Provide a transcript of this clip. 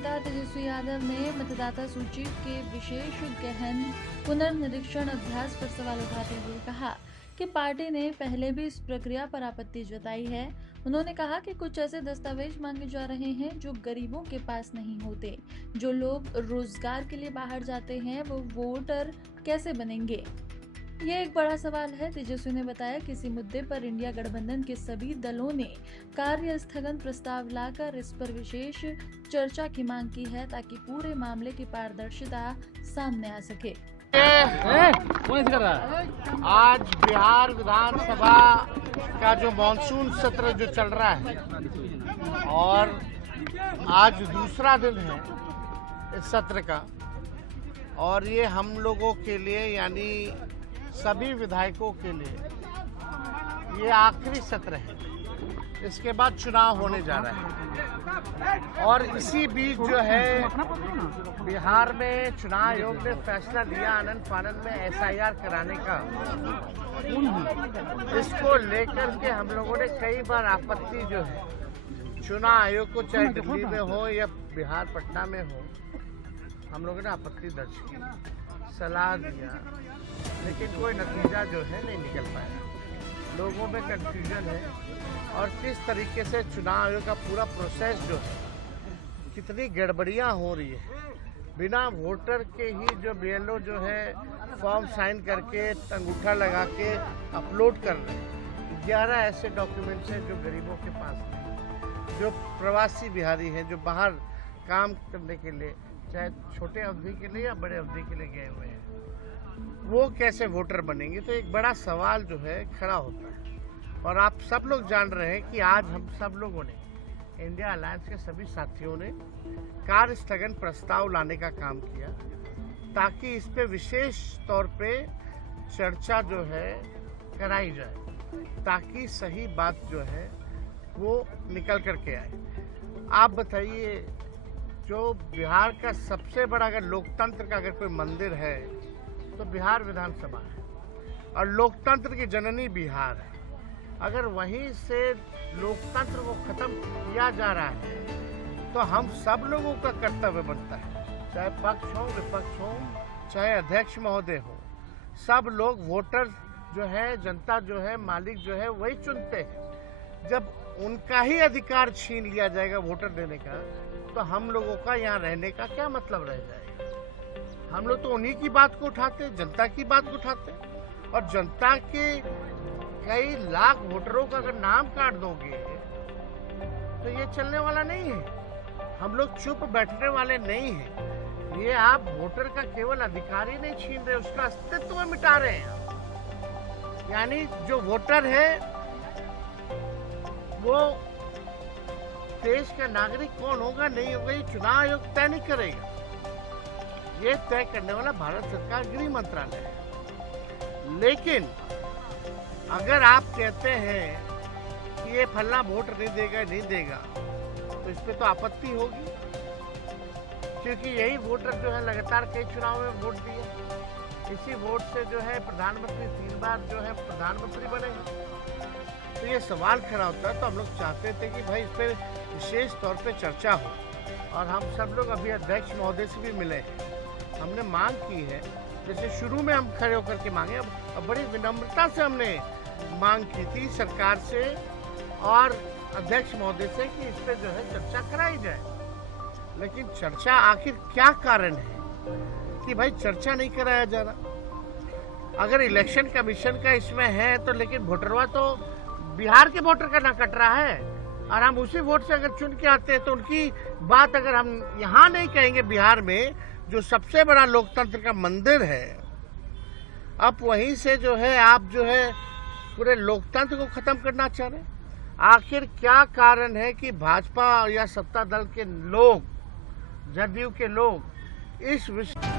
नेता तेजस्वी यादव ने मतदाता सूची के विशेष गहन पुनर्निरीक्षण अभ्यास पर सवाल उठाते हुए कहा कि पार्टी ने पहले भी इस प्रक्रिया पर आपत्ति जताई है। उन्होंने कहा कि कुछ ऐसे दस्तावेज मांगे जा रहे हैं जो गरीबों के पास नहीं होते। जो लोग रोजगार के लिए बाहर जाते हैं वो वोटर कैसे बनेंगे, ये एक बड़ा सवाल है। तेजस्वी ने बताया कि इसी मुद्दे पर इंडिया गठबंधन के सभी दलों ने कार्य स्थगन प्रस्ताव लाकर इस पर विशेष चर्चा की मांग की है ताकि पूरे मामले की पारदर्शिता सामने आ सके। आज बिहार विधानसभा का जो मॉनसून सत्र जो चल रहा है और आज दूसरा दिन है इस सत्र का, और ये हम लोगों के लिए यानी सभी विधायकों के लिए ये आखिरी सत्र है। इसके बाद चुनाव होने जा रहा है और इसी बीच जो है बिहार में चुनाव आयोग ने फैसला लिया आनन फानन में एसआईआर कराने का। इसको लेकर के हम लोगों ने कई बार आपत्ति जो है चुनाव आयोग को, चाहे दिल्ली में हो या बिहार पटना में हो, हम लोगों ने आपत्ति दर्ज की, सलाह दिया, लेकिन कोई नतीजा जो है नहीं निकल पाया। लोगों में कंफ्यूजन है और किस तरीके से चुनाव आयोग का पूरा प्रोसेस जो है, कितनी गड़बड़ियां हो रही है। बिना वोटर के ही जो बीएलओ जो है फॉर्म साइन करके अंगूठा लगा के अपलोड कर रहे हैं। 11 ऐसे डॉक्यूमेंट्स हैं जो गरीबों के पास नहीं, जो प्रवासी बिहारी हैं, जो बाहर काम करने के लिए, चाहे छोटे अवधि के लिए या बड़े अवधि के लिए गए हुए हैं, वो कैसे वोटर बनेंगे। तो एक बड़ा सवाल जो है खड़ा होता है। और आप सब लोग जान रहे हैं कि आज हम सब लोगों ने, इंडिया अलायंस के सभी साथियों ने कार्य स्थगन प्रस्ताव लाने का काम किया ताकि इस पे विशेष तौर पे चर्चा जो है कराई जाए, ताकि सही बात जो है वो निकल करके आए। आप बताइए, जो बिहार का सबसे बड़ा अगर लोकतंत्र का अगर कोई मंदिर है तो बिहार विधानसभा है और लोकतंत्र की जननी बिहार है। अगर वहीं से लोकतंत्र को खत्म किया जा रहा है तो हम सब लोगों का कर्तव्य बनता है, चाहे पक्ष हो विपक्ष हो, चाहे अध्यक्ष महोदय हो, सब लोग वोटर जो है, जनता जो है, मालिक जो है वही चुनते हैं। जब उनका ही अधिकार छीन लिया जाएगा वोटर देने का, तो हम लोगों का यहाँ रहने का क्या मतलब रह जाएगा। हम लोग तो उन्हीं की बात को उठाते, जनता की बात को उठाते, और जनता के कई लाख वोटरों का अगर नाम काट दोगे तो ये चलने वाला नहीं है। हम लोग चुप बैठने वाले नहीं हैं। ये आप वोटर का केवल अधिकार ही नहीं छीन रहे, उसका अस्तित्व मिटा रहे हैं। यानी जो वोटर है वो देश का नागरिक कौन होगा नहीं होगा ये चुनाव आयोग तय नहीं करेगा। ये तय करने वाला भारत सरकार गृह मंत्रालय है। लेकिन अगर आप कहते हैं कि ये फलना वोट नहीं देगा तो इस पे तो आपत्ति होगी, क्योंकि यही वोटर जो है लगातार कई चुनाव में वोट दिए। इसी वोट से जो है प्रधानमंत्री 3 बार जो है प्रधानमंत्री बने। तो ये सवाल खड़ा होता है। तो हम लोग चाहते थे कि भाई इस पर विशेष तौर पे चर्चा हो, और हम सब लोग अभी अध्यक्ष महोदय से भी मिले हैं। हमने मांग की है, जैसे शुरू में हम खड़े होकर के मांगे, अब बड़ी विनम्रता से हमने मांग की थी सरकार से और अध्यक्ष महोदय से कि इस पर जो है चर्चा कराई जाए। लेकिन चर्चा आखिर क्या कारण है कि भाई चर्चा नहीं कराया जा रहा। अगर इलेक्शन कमीशन का इसमें है तो, लेकिन वोटरवा तो बिहार के वोटर का ना कट रहा है, और हम उसी वोट से अगर चुन के आते हैं तो उनकी बात अगर हम यहाँ नहीं कहेंगे, बिहार में जो सबसे बड़ा लोकतंत्र का मंदिर है, अब वहीं से जो है आप जो है पूरे लोकतंत्र को खत्म करना चाह रहे हैं। आखिर क्या कारण है कि भाजपा या सत्ता दल के लोग, जदयू के लोग इस विषय